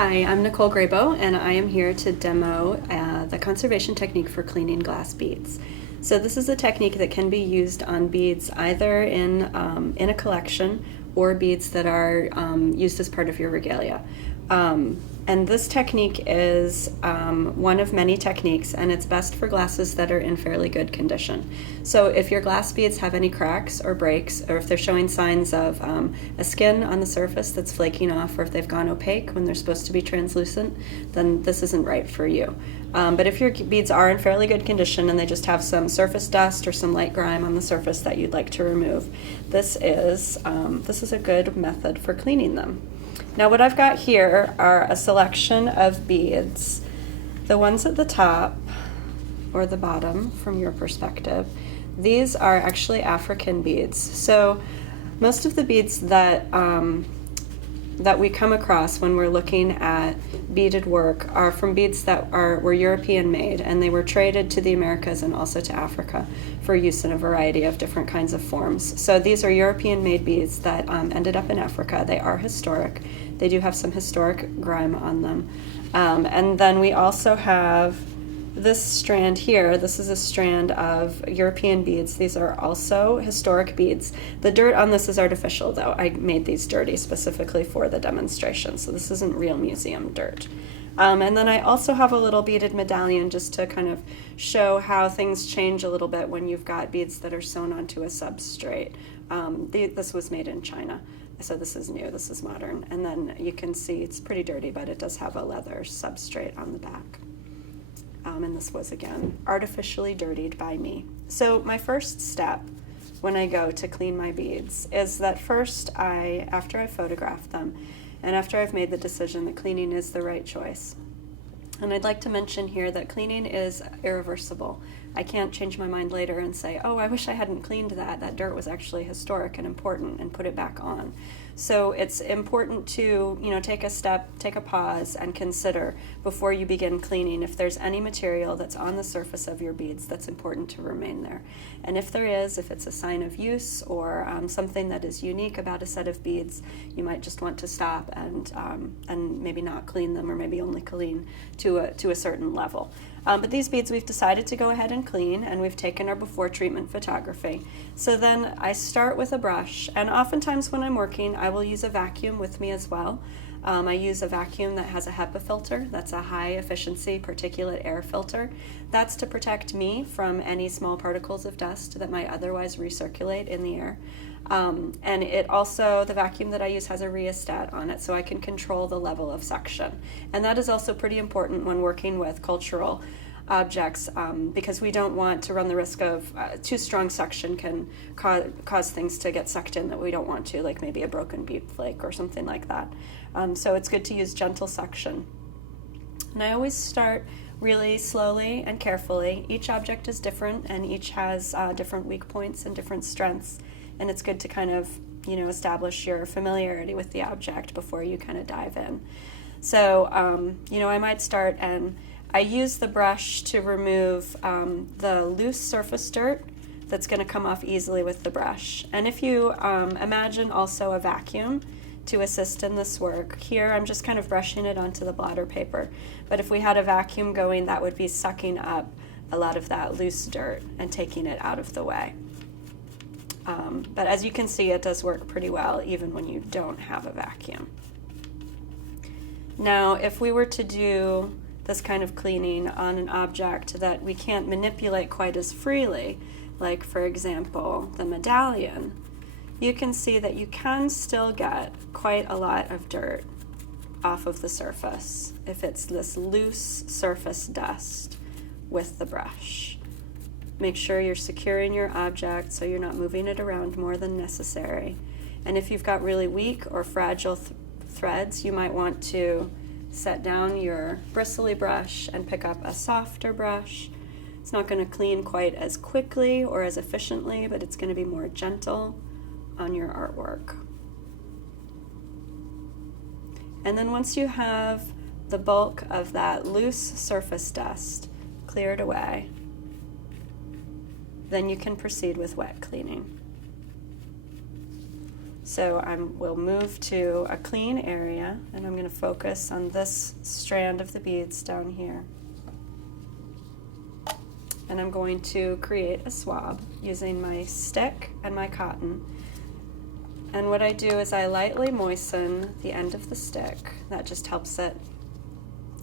Hi, I'm Nicole Grabow, and I am here to demo the conservation technique for cleaning glass beads. So this is a technique that can be used on beads either in a collection or beads that are used as part of your regalia. And this technique is one of many techniques, and it's best for glasses that are in fairly good condition. So if your glass beads have any cracks or breaks, or if they're showing signs of a skin on the surface that's flaking off, or if they've gone opaque when they're supposed to be translucent, then this isn't right for you. But if your beads are in fairly good condition and they just have some surface dust or some light grime on the surface that you'd like to remove, this is a good method for cleaning them. Now what I've got here are a selection of beads. The ones at the top, or the bottom from your perspective, these are actually African beads. So most of the beads that we come across when we're looking at beaded work are from beads that were European made, and they were traded to the Americas and also to Africa for use in a variety of different kinds of forms. So these are European made beads that ended up in Africa. They are historic. They do have some historic grime on them. And then we also have this strand here. This is a strand of European beads. These are also historic beads. The dirt on this is artificial, though. I made these dirty specifically for the demonstration, so this isn't real museum dirt. And then I also have a little beaded medallion just to kind of show how things change a little bit when you've got beads that are sewn onto a substrate. This was made in China, so this is new, this is modern. And then you can see it's pretty dirty, but it does have a leather substrate on the back. And this was, again, artificially dirtied by me. So my first step when I go to clean my beads is that first after I photograph them, and after I've made the decision that cleaning is the right choice. And I'd like to mention here that cleaning is irreversible. I can't change my mind later and say, oh, I wish I hadn't cleaned that. That dirt was actually historic and important, and put it back on. So it's important to, take a step, take a pause, and consider before you begin cleaning if there's any material that's on the surface of your beads that's important to remain there. And if there is, if it's a sign of use or something that is unique about a set of beads, you might just want to stop and maybe not clean them, or maybe only clean to a certain level. But these beads we've decided to go ahead and clean, and we've taken our before treatment photography. So then I start with a brush, and oftentimes when I'm working I will use a vacuum with me as well. I use a vacuum that has a HEPA filter. That's a high efficiency particulate air filter. That's to protect me from any small particles of dust that might otherwise recirculate in the air. And it also, the vacuum that I use has a rheostat on it, so I can control the level of suction. And that is also pretty important when working with cultural objects, because we don't want to run the risk of too strong suction can cause things to get sucked in that we don't want to, like maybe a broken bead flake or something like that. So it's good to use gentle suction. And I always start really slowly and carefully. Each object is different, and each has different weak points and different strengths. And it's good to kind of, establish your familiarity with the object before you kind of dive in. So, I might start, and I use the brush to remove the loose surface dirt that's going to come off easily with the brush. And if you imagine also a vacuum to assist in this work, here I'm just kind of brushing it onto the blotter paper. But if we had a vacuum going, that would be sucking up a lot of that loose dirt and taking it out of the way. But as you can see, it does work pretty well even when you don't have a vacuum. Now, if we were to do this kind of cleaning on an object that we can't manipulate quite as freely, like for example the medallion, you can see that you can still get quite a lot of dirt off of the surface if it's this loose surface dust with the brush. Make sure you're securing your object so you're not moving it around more than necessary. And if you've got really weak or fragile threads, you might want to set down your bristly brush and pick up a softer brush. It's not going to clean quite as quickly or as efficiently, but it's going to be more gentle on your artwork. And then once you have the bulk of that loose surface dust cleared away, then you can proceed with wet cleaning. So we'll move to a clean area, and I'm going to focus on this strand of the beads down here. And I'm going to create a swab using my stick and my cotton. And what I do is I lightly moisten the end of the stick. That just helps it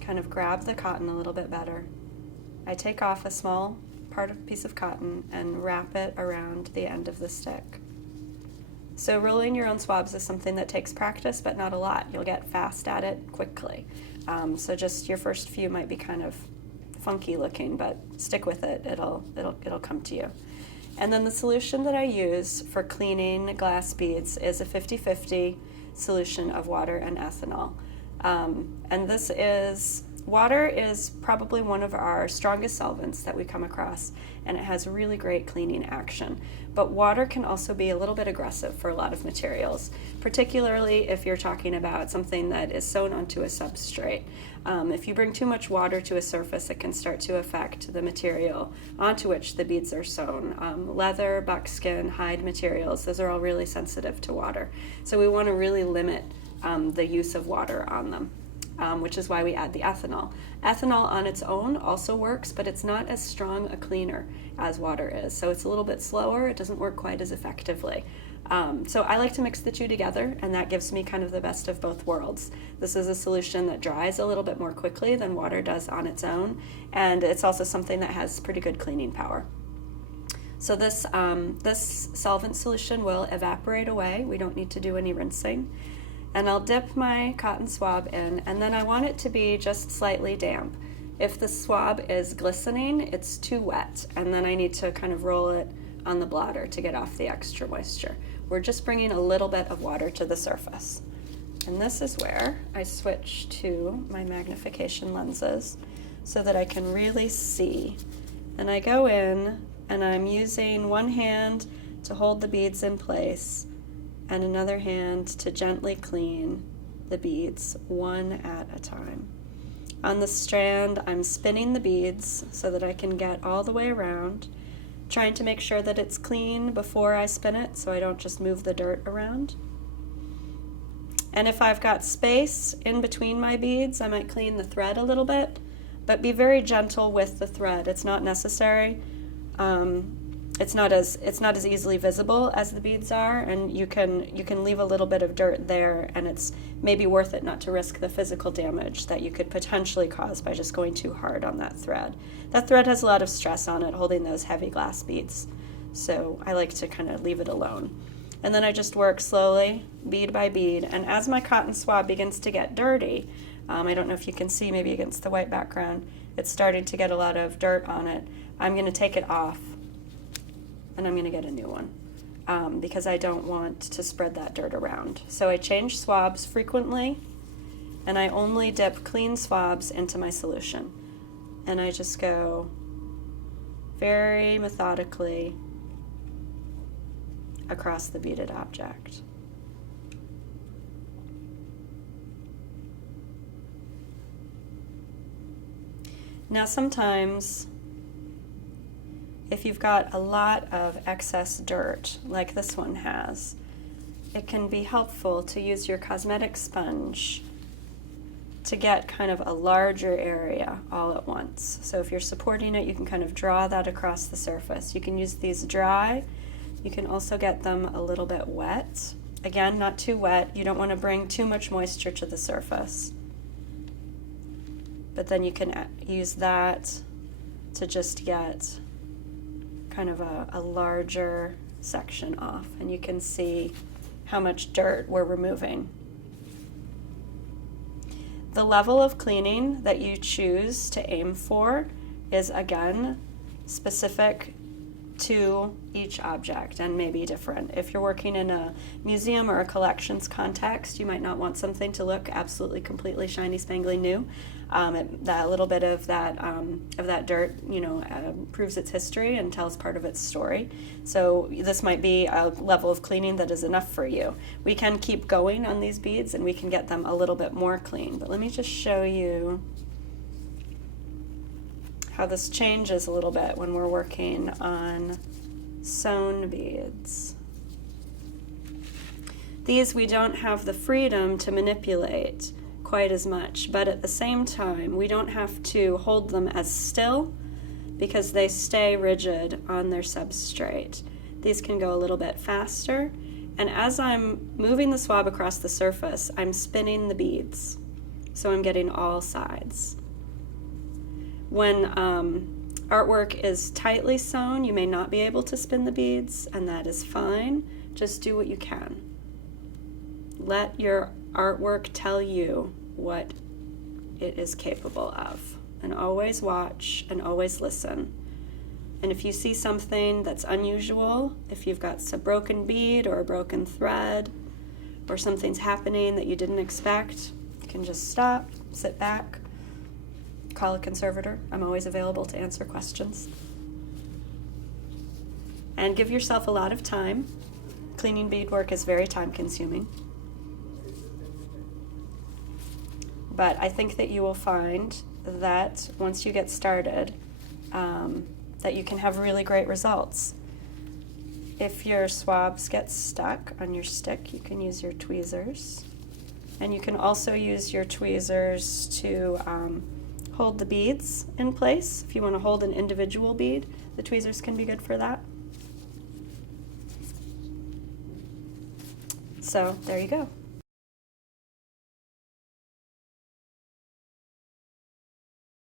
kind of grab the cotton a little bit better. I take off a small piece of cotton and wrap it around the end of the stick. So rolling your own swabs is something that takes practice, but not a lot. You'll get fast at it quickly. So just your first few might be kind of funky looking, but stick with it. It'll come to you. And then the solution that I use for cleaning glass beads is a 50-50 solution of water and ethanol. And water is probably one of our strongest solvents that we come across, and it has really great cleaning action. But water can also be a little bit aggressive for a lot of materials, particularly if you're talking about something that is sewn onto a substrate. If you bring too much water to a surface, it can start to affect the material onto which the beads are sewn. Leather, buckskin, hide materials, those are all really sensitive to water. So we want to really limit the use of water on them. Which is why we add the ethanol. Ethanol on its own also works, but it's not as strong a cleaner as water is. So it's a little bit slower. It doesn't work quite as effectively. So I like to mix the two together, and that gives me kind of the best of both worlds. This is a solution that dries a little bit more quickly than water does on its own, and it's also something that has pretty good cleaning power. So this solvent solution will evaporate away. We don't need to do any rinsing. And I'll dip my cotton swab in, and then I want it to be just slightly damp. If the swab is glistening, it's too wet, and then I need to kind of roll it on the blotter to get off the extra moisture. We're just bringing a little bit of water to the surface. And this is where I switch to my magnification lenses so that I can really see. And I go in, and I'm using one hand to hold the beads in place, and another hand to gently clean the beads one at a time. On the strand, I'm spinning the beads so that I can get all the way around, trying to make sure that it's clean before I spin it so I don't just move the dirt around. And if I've got space in between my beads, I might clean the thread a little bit, but be very gentle with the thread. It's not necessary. It's not as easily visible as the beads are, and you can leave a little bit of dirt there, and it's maybe worth it not to risk the physical damage that you could potentially cause by just going too hard on that thread. That thread has a lot of stress on it holding those heavy glass beads, so I like to kind of leave it alone. And then I just work slowly, bead by bead, and as my cotton swab begins to get dirty, I don't know if you can see maybe against the white background, it's starting to get a lot of dirt on it. I'm going to take it off, and I'm going to get a new one because I don't want to spread that dirt around. So I change swabs frequently, and I only dip clean swabs into my solution. And I just go very methodically across the beaded object. Now sometimes, if you've got a lot of excess dirt, like this one has, it can be helpful to use your cosmetic sponge to get kind of a larger area all at once. So if you're supporting it, you can kind of draw that across the surface. You can use these dry. You can also get them a little bit wet. Again, not too wet. You don't want to bring too much moisture to the surface. But then you can use that to just get kind of a larger section off, and you can see how much dirt we're removing. The level of cleaning that you choose to aim for is, again, specific to each object and maybe different. If you're working in a museum or a collections context, you might not want something to look absolutely completely shiny, spangly new. That little bit of that dirt, proves its history and tells part of its story. So this might be a level of cleaning that is enough for you. We can keep going on these beads, and we can get them a little bit more clean. But let me just show you how this changes a little bit when we're working on sewn beads. These we don't have the freedom to manipulate quite as much, but at the same time, we don't have to hold them as still because they stay rigid on their substrate. These can go a little bit faster, and as I'm moving the swab across the surface, I'm spinning the beads, so I'm getting all sides. When artwork is tightly sewn, you may not be able to spin the beads, and that is fine. Just do what you can. Let your artwork tell you what it is capable of, and always watch and always listen. And if you see something that's unusual, if you've got a broken bead or a broken thread or something's happening that you didn't expect, you can just stop, sit back, call a conservator. I'm always available to answer questions. And give yourself a lot of time. Cleaning beadwork is very time consuming. But I think that you will find that once you get started, that you can have really great results. If your swabs get stuck on your stick, you can use your tweezers. And you can also use your tweezers to hold the beads in place. If you want to hold an individual bead, the tweezers can be good for that. So there you go.